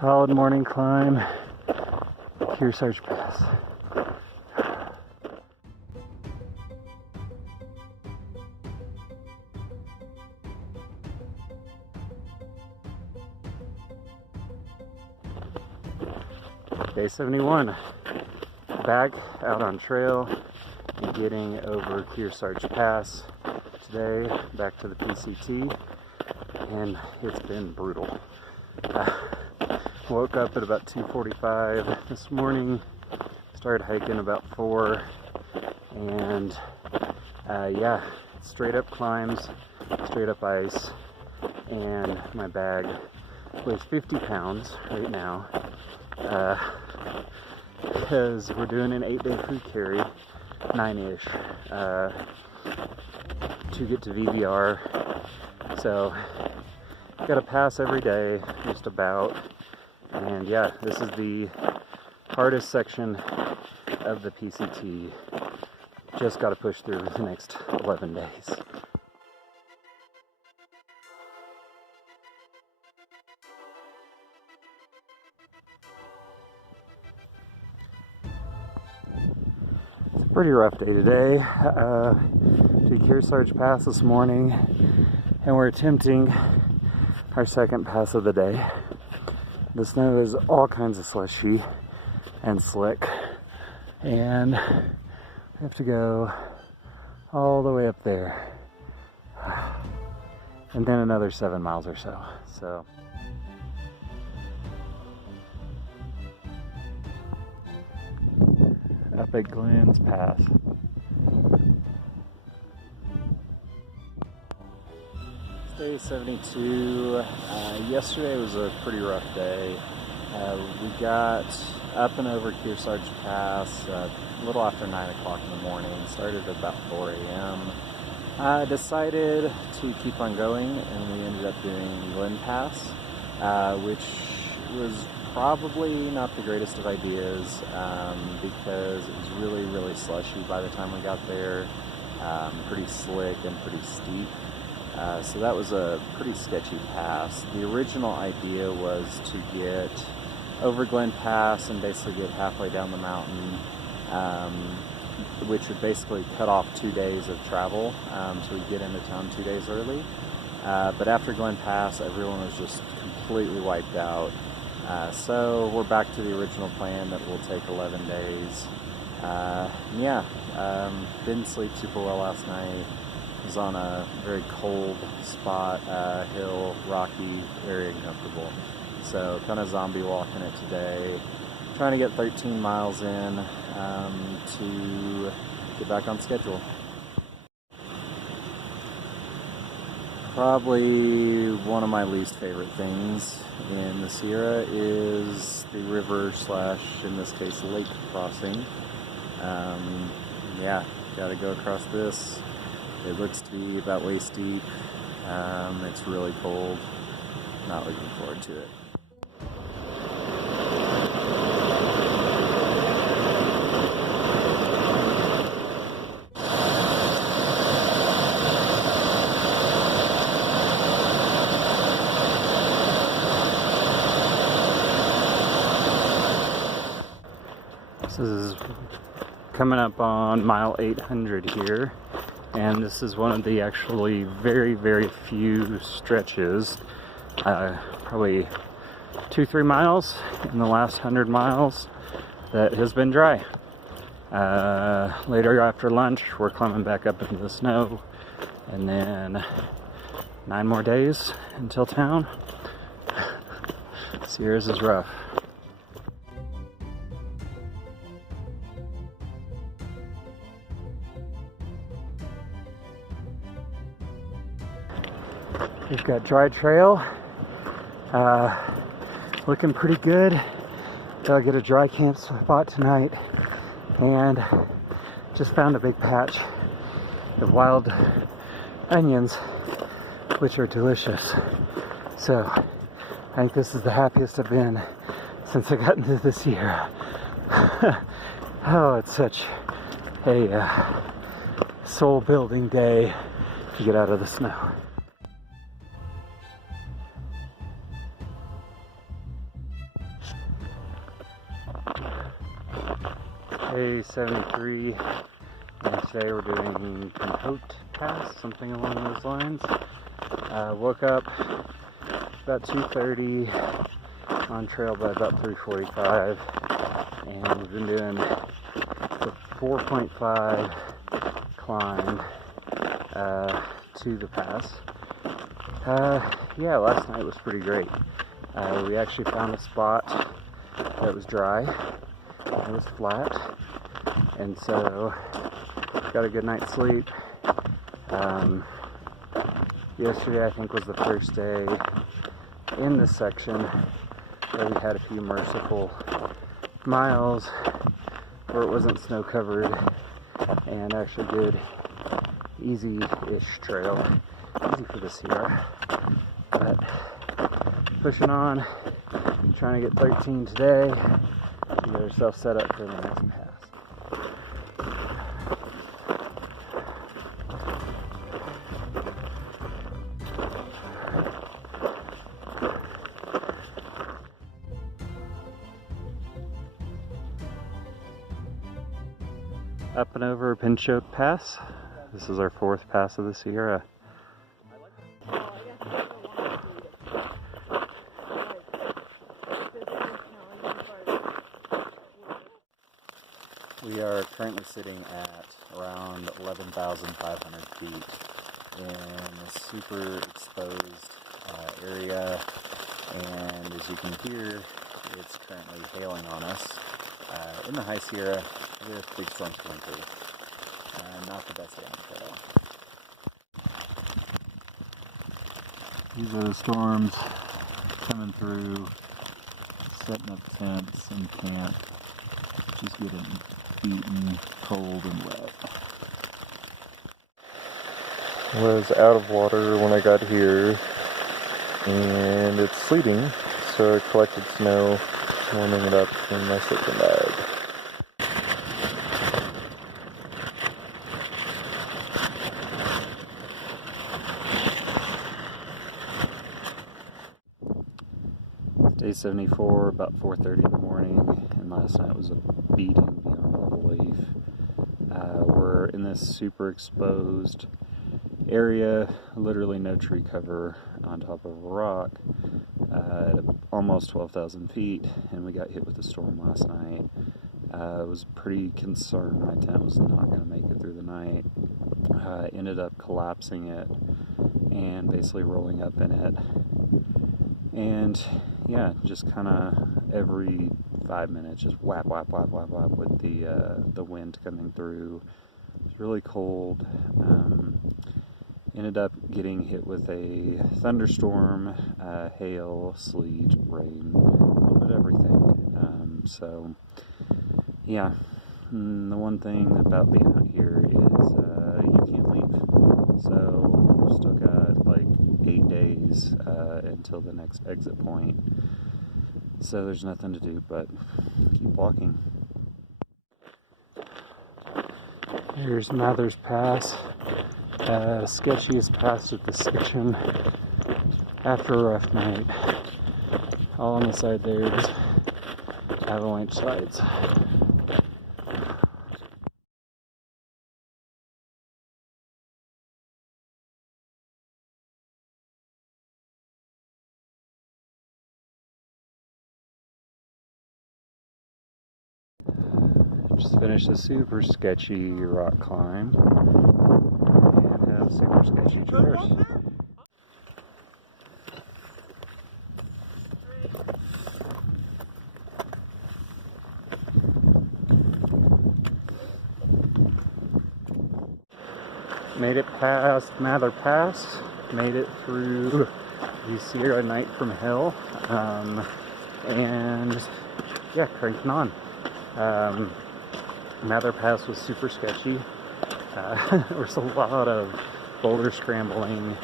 Solid morning climb, Kearsarge Pass. Day 71, back out on trail and getting over Kearsarge Pass today, back to the PCT, and it's been brutal. Woke up at about 2:45 this morning, started hiking about 4, and yeah, straight up climbs, straight up ice, and my bag weighs 50 pounds right now, because we're doing an 8-day food carry, 9-ish, to get to VBR, so gotta pass every day, just about. And yeah, this is the hardest section of the PCT. Just got to push through the next 11 days. It's a pretty rough day today. Did Kearsarge Pass this morning, and we're attempting our second pass of the day. The snow is all kinds of slushy and slick, and I have to go all the way up there, and then another 7 miles or so. So up at Glenn's Pass. Day 72. Yesterday was a pretty rough day. We got up and over Kearsarge Pass a little after 9 o'clock in the morning. Started at about 4 a.m. Decided to keep on going, and we ended up doing Glen Pass, which was probably not the greatest of ideas, because it was really, really slushy by the time we got there. Pretty slick and pretty steep. So that was a pretty sketchy pass. The original idea was to get over Glen Pass and basically get halfway down the mountain, which would basically cut off 2 days of travel, so we get into town 2 days early. But after Glen Pass, everyone was just completely wiped out. So we're back to the original plan that will take 11 days. Yeah, didn't sleep super well last night. Was on a very cold spot, hill, rocky, very uncomfortable. So kind of zombie walking it today. Trying to get 13 miles in to get back on schedule. Probably one of my least favorite things in the Sierra is the river / in this case lake crossing. Yeah, gotta go across this. It looks to be about waist deep. It's really cold. Not looking forward to it. This is coming up on mile 800 here. And this is one of the actually very, very few stretches, probably 2-3 miles in the last 100 miles that has been dry. Later after lunch, we're climbing back up into the snow, and then 9 more days until town. Sierra's is rough. We've got dry trail, looking pretty good. Gotta get a dry camp spot tonight, and just found a big patch of wild onions, which are delicious. So I think this is the happiest I've been since I got into this year. Oh, it's such a soul building day to get out of the snow. Day 73, and today we're doing Cahote Pass, something along those lines. Woke up about 2:30, on trail by about 3:45, and we've been doing the 4.5 climb to the pass. Yeah, last night was pretty great. We actually found a spot that was dry, it was flat, and so got a good night's sleep. Yesterday I think was the first day in this section where we had a few merciful miles where it wasn't snow covered and actually good easy-ish trail. Easy for the Sierra, but pushing on, trying to get 13 today to get ourselves set up for the next pass. Up and over Pinchote Pass. This is our 4th pass of the Sierra. We are currently sitting at around 11,500 feet in a super exposed area, and as you can hear, it's currently hailing on us. In the High Sierra, with big storms coming through. Not the best day on the trail. These are the storms coming through, setting up tents and camp, just getting beaten, cold and wet. I was out of water when I got here, and it's sleeting, so I collected snow, warming it up in my sleeping bag. Day 74, about 4:30 in the morning, and last night was a beating beyond all belief. We're in this super exposed area, literally no tree cover on top of a rock, at almost 12,000 feet, and we got hit with a storm last night. I was pretty concerned my tent was not going to make it through the night. Ended up collapsing it and basically rolling up in it. And yeah, just kind of every 5 minutes, just whap, whap, whap, whap, whap with the wind coming through. It was really cold. Ended up getting hit with a thunderstorm, hail, sleet, rain, a little bit of everything. So yeah, the one thing about being out here is you can't leave. So we've still got like 8 days until the next exit point. So there's nothing to do but keep walking. Here's Mather's Pass. Sketchiest pass of the section after a rough night. All on the side there is avalanche slides. Just finished a super sketchy rock climb and have super sketchy traverse. Made it past Mather Pass, made it through the Sierra Night from Hell, and yeah, cranking on. Mather Pass was super sketchy. There was a lot of boulder scrambling,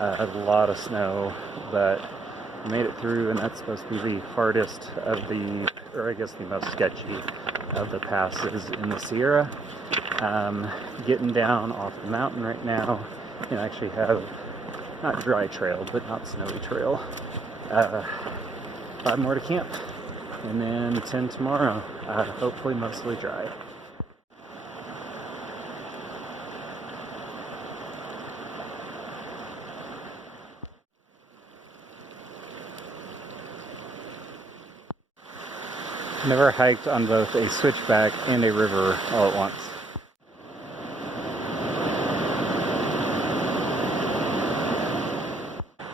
A lot of snow, but I made it through, and that's supposed to be the hardest of the, or I guess the most sketchy of the passes in the Sierra. Getting down off the mountain right now, and actually have not dry trail, but not snowy trail. 5 more to camp, and then 10 tomorrow. Hopefully mostly dry. Never hiked on both a switchback and a river all at once.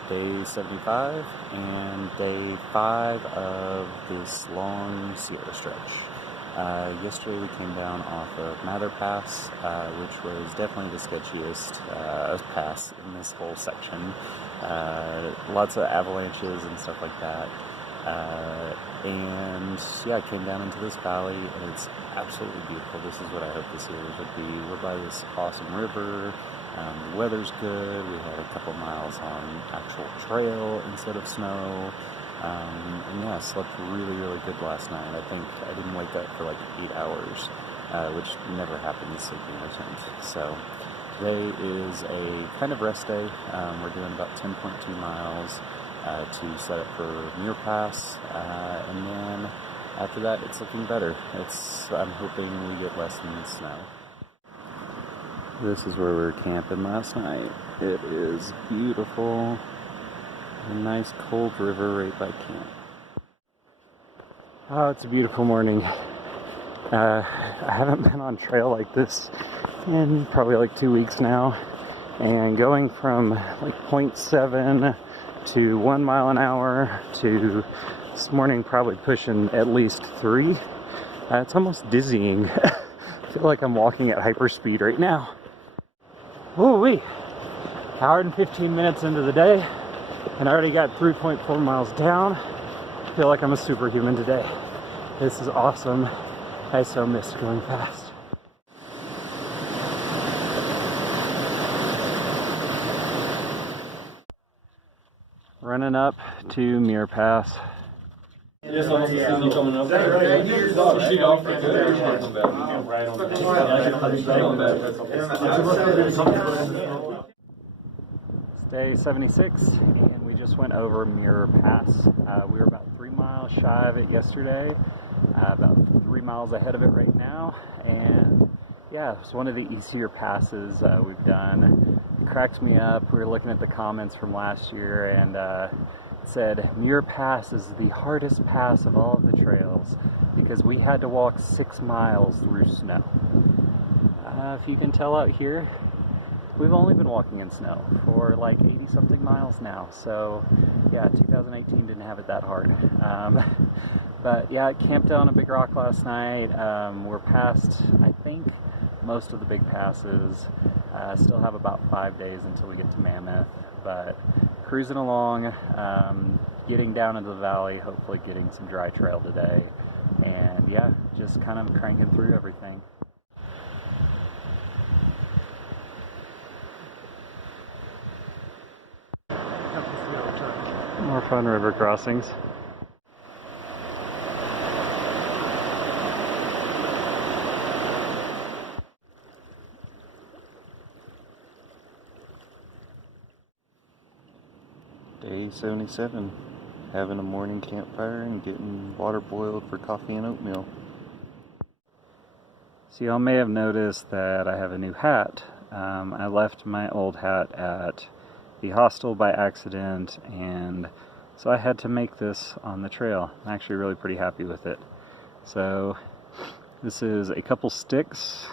Day 75 and day 5 of this long Sierra stretch. Yesterday we came down off of Mather Pass, which was definitely the sketchiest pass in this whole section. Lots of avalanches and stuff like that. And yeah, I came down into this valley, and it's absolutely beautiful. This is what I hope this year would be. We're by this awesome river. The weather's good. We had a couple miles on actual trail instead of snow. And yeah, I slept really, really good last night. I think I didn't wake up for like 8 hours, which never happens sleeping in a tent. So today is a kind of rest day. We're doing about 10.2 miles to set up for Muir Pass, and then after that it's looking better. I'm hoping we get less than snow. This is where we were camping last night. It is beautiful. A nice cold river right by camp. Oh, it's a beautiful morning. I haven't been on trail like this in probably like 2 weeks now, and going from like 0.7 to 1 mile an hour to this morning probably pushing at least 3. It's almost dizzying. I feel like I'm walking at hyperspeed right now. Woo-wee! Hour and 15 minutes into the day, and I already got 3.4 miles down. I feel like I'm a superhuman today. This is awesome. I so miss going fast. Running up to Muir Pass. It's day 76, and we just went over Muir Pass. We were about 3 miles shy of it yesterday, about 3 miles ahead of it right now, and yeah, it's one of the easier passes we've done. It cracks me up. We were looking at the comments from last year, and it said Muir Pass is the hardest pass of all of the trails because we had to walk 6 miles through snow. If you can tell out here, we've only been walking in snow for like 80 something miles now, so yeah, 2018 didn't have it that hard. But yeah, I camped on a big rock last night. We're past, I think, most of the big passes. Still have about 5 days until we get to Mammoth, but cruising along, getting down into the valley, hopefully getting some dry trail today, and yeah, just kind of cranking through everything. More fun river crossings. Day 77, having a morning campfire and getting water boiled for coffee and oatmeal. So y'all may have noticed that I have a new hat. I left my old hat at the hostel by accident, and so I had to make this on the trail. I'm actually really pretty happy with it. So this is a couple sticks,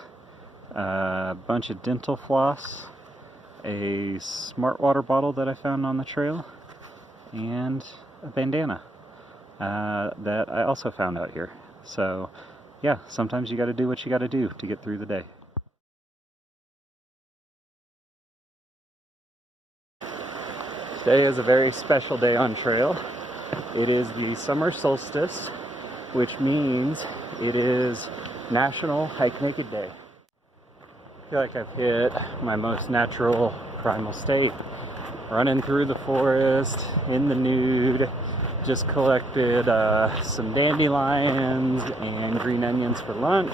a bunch of dental floss, a smart water bottle that I found on the trail, and a bandana that I also found out here. So yeah, sometimes you gotta do what you gotta do to get through the day. Today is a very special day on trail. It is the summer solstice, which means it is National Hike Naked Day. I feel like I've hit my most natural primal state. running through the forest in the nude. Just collected some dandelions and green onions for lunch.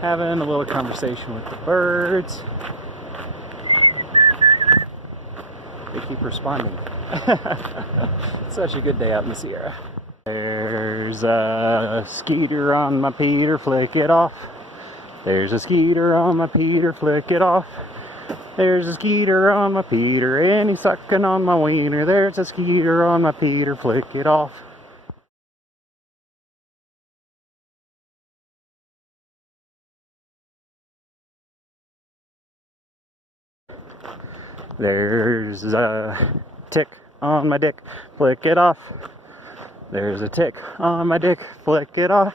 Having a little conversation with the birds. They keep responding. Such a good day out in the Sierra. There's a skeeter on my Peter, flick it off. There's a skeeter on my Peter, flick it off. There's a skeeter on my Peter, and he's sucking on my wiener. There's a skeeter on my Peter, flick it off. There's a tick on my dick, flick it off. There's a tick on my dick, flick it off.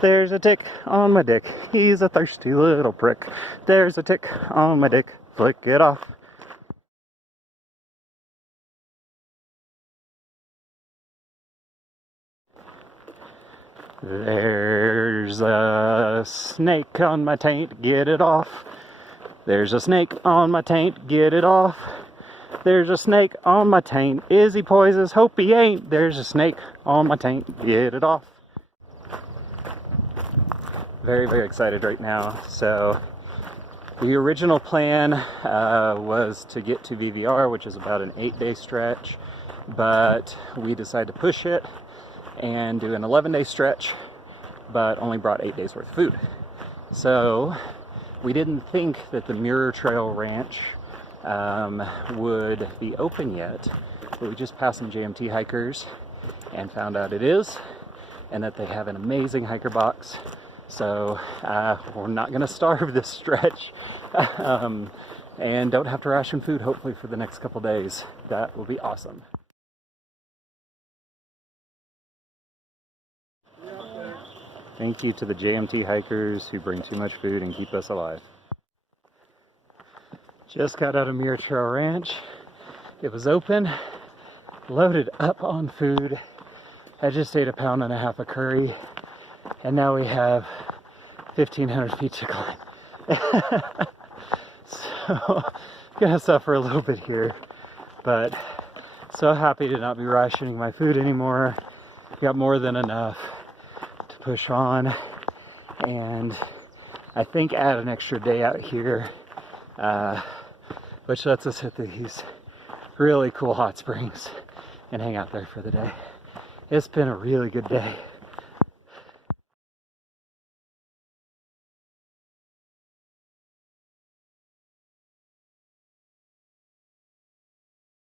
There's a tick on my dick, he's a thirsty little prick. There's a tick on my dick, flick it off. There's a snake on my taint, get it off. There's a snake on my taint, get it off. There's a snake on my taint, is he poisonous? Hope he ain't. There's a snake on my taint, get it off. Very, very excited right now. So the original plan was to get to VVR, which is about an 8-day stretch, but we decided to push it and do an 11-day stretch, but only brought 8 days worth of food. So we didn't think that the Mirror Trail Ranch would be open yet, but we just passed some JMT hikers and found out it is, and that they have an amazing hiker box. So we're not going to starve this stretch and don't have to ration food hopefully for the next couple days. That will be awesome. Thank you to the JMT hikers who bring too much food and keep us alive. Just got out of Mirror Trail Ranch. It was open, loaded up on food. I just ate 1.5 pounds of curry. And now we have 1,500 feet to climb. So, gonna suffer a little bit here, but so happy to not be rationing my food anymore. Got more than enough to push on, and I think add an extra day out here, which lets us hit these really cool hot springs and hang out there for the day. It's been a really good day.